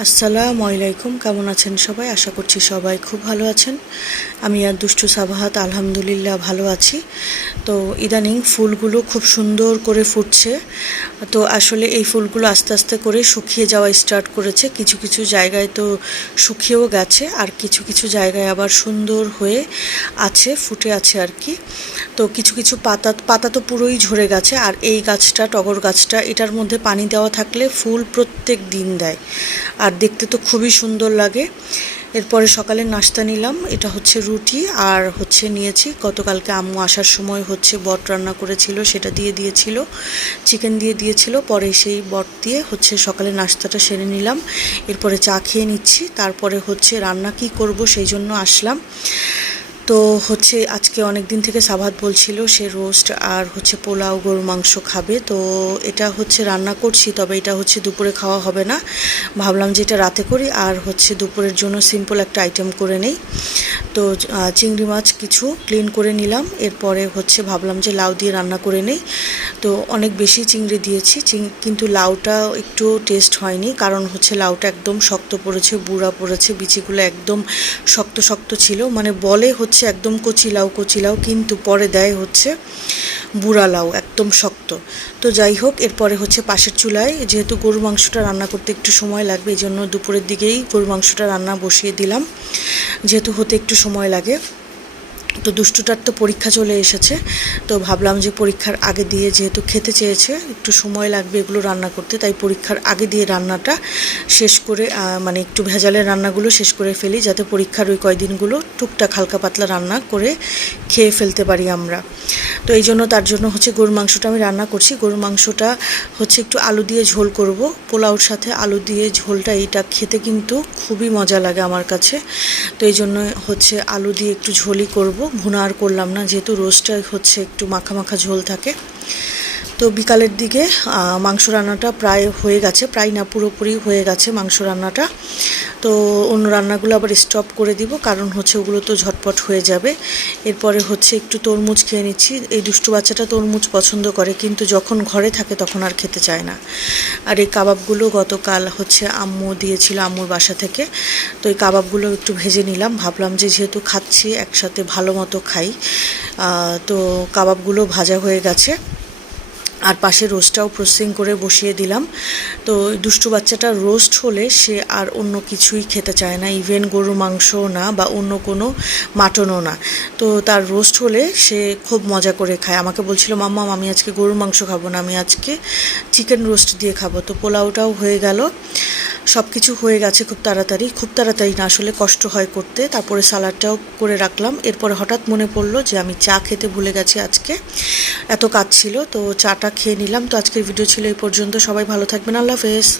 আসসালামু আলাইকুম, কেমন আছেন সবাই? আশা করছি সবাই খুব ভালো আছেন। আমি আর দুষ্টু সাবাহাত আলহামদুলিল্লাহ ভালো আছি। তো ইদানিং ফুলগুলো খুব সুন্দর করে ফুটছে। তো আসলে এই ফুলগুলো আস্তে আস্তে করে শুকিয়ে যাওয়া স্টার্ট করেছে। কিছু কিছু জায়গায় তো শুকিয়েও গেছে, আর কিছু কিছু জায়গায় আবার সুন্দর হয়ে আছে, ফুটে আছে আর কি। তো কিছু কিছু পাতা পাতা তো পুরোই ঝরে গেছে। আর এই গাছটা, টগর গাছটা, এটার মধ্যে পানি দেওয়া থাকলে ফুল প্রত্যেক দিন দেয়, আর দেখতে তো খুবই সুন্দর লাগে। এরপরে সকালে নাস্তা নিলাম, এটা হচ্ছে রুটি, আর হচ্ছে নিয়েছি গতকালকে আম্মু আসার সময় হচ্ছে বট রান্না করেছিল, সেটা দিয়ে দিয়েছিল, চিকেন দিয়ে দিয়েছিল। পরে সেই বট দিয়ে হচ্ছে সকালে নাস্তাটা সেরে নিলাম। এরপরে চা খেয়ে নিচ্ছি, তারপরে হচ্ছে রান্না কি করব সেই জন্য আসলাম। তো হচ্ছে আজকে অনেক দিন থেকে সাবাত বলছিল সে রোস্ট আর হচ্ছে পোলাও, গরুর মাংস খাবে। তো এটা হচ্ছে রান্না করছি, তবে এটা হচ্ছে দুপুরে খাওয়া হবে না। ভাবলাম যে এটা রাতে করি, আর হচ্ছে দুপুরের জন্য সিম্পল একটা আইটেম করে নেই। তো চিংড়ি মাছ কিছু ক্লিন করে নিলাম। এরপরে হচ্ছে ভাবলাম যে লাউ দিয়ে রান্না করে নেই। তো অনেক বেশি চিংড়ি দিয়েছি, কিন্তু লাউটা একটু টেস্ট হয়নি, কারণ হচ্ছে লাউটা একদম শক্ত পড়েছে, বুড়া পড়েছে, বিচিগুলো একদম শক্ত শক্ত ছিল। মানে বলে হচ্ছে একদম কচি লাউ কচি লাউ, কিন্তু পরে দেয় হচ্ছে বুড়া লাউ, একদম শক্ত। তো যাই হোক, এরপরে হচ্ছে পাশের চুলায়, যেহেতু গরু মাংসটা রান্না করতে একটু সময় লাগবে, এই জন্য দুপুরের দিকেই গরু মাংসটা রান্না বসিয়ে দিলাম, যেহেতু হতে একটু সময় লাগে। তো দুষ্টুটার তো পরীক্ষা চলে এসেছে, তো ভাবলাম যে পরীক্ষার আগে দিয়ে, যেহেতু খেতে চেয়েছে, একটু সময় লাগবে এগুলো রান্না করতে, তাই পরীক্ষার আগে দিয়ে রান্নাটা শেষ করে, মানে একটু ভেজালের রান্নাগুলো শেষ করে ফেলি, যাতে পরীক্ষার ওই কয়দিনগুলো টুকটাক হালকা পাতলা রান্না করে খেয়ে ফেলতে পারি আমরা। তো এই জন্য, তার জন্য হচ্ছে গরুর মাংসটা আমি রান্না করছি। গরুর মাংসটা হচ্ছে একটু আলু দিয়ে ঝোল করব, পোলাওর সাথে আলু দিয়ে ঝোলটা, এইটা খেতে কিন্তু খুবই মজা লাগে আমার কাছে। তো এই জন্য হচ্ছে আলু দিয়ে একটু ঝোলই করব, ভুনা আর করলাম না, যেহেতু রোস্টটা হচ্ছে একটু মাখা মাখা ঝোল থাকে। তো বিকালের দিকে মাংস রান্নাটা প্রায় হয়ে গেছে, প্রায় না পুরোপুরি হয়ে গেছে মাংস রান্নাটা। তো অন্য রান্নাগুলো আবার স্টপ করে দিব, কারণ হচ্ছে ওগুলো তো ঝটপট হয়ে যাবে। এরপরে হচ্ছে একটু তরমুজ খেয়ে নিচ্ছি। এই দুষ্টু বাচ্চাটা তরমুজ পছন্দ করে, কিন্তু যখন ঘরে থাকে তখন আর খেতে চায় না। আর এই কাবাবগুলো গতকাল হচ্ছে আম্মু দিয়েছিল আম্মুর বাসা থেকে। তো এই কাবাবগুলো একটু ভেজে নিলাম, ভাবলাম যে যেহেতু খাচ্ছি একসাথে ভালো মতো খাই। তো কাবাবগুলো ভাজা হয়ে গেছে, আর পাশে রোস্টটাও প্রসেসিং করে বসিয়ে দিলাম। তো দুষ্টু বাচ্চাটা রোস্ট হলে সে আর অন্য কিছুই খেতে চায় না, ইভেন গরুর মাংসও না, বা অন্য কোনো মাটনও না। তো তার রোস্ট হলে সে খুব মজা করে খায়। আমাকে বলছিল, মাম্মা আমি আজকে গরুর মাংস খাবো না, আমি আজকে চিকেন রোস্ট দিয়ে খাবো। তো পোলাওটাও হয়ে গেল, সব কিছু হয়ে গেছে খুব তাড়াতাড়ি, খুব তাড়াতাড়ি না, আসলে কষ্ট হয় করতে। তারপরে সালাডটাও করে রাখলাম। এরপরে হঠাৎ মনে পড়লো যে আমি চা খেতে ভুলে গেছি আজকে, এত কাজ ছিল। তো চাটা খেয়ে নিলাম। তো আজকের ভিডিও ছিল এই পর্যন্ত। সবাই ভালো থাকবেন, আল্লাহ হাফেজ।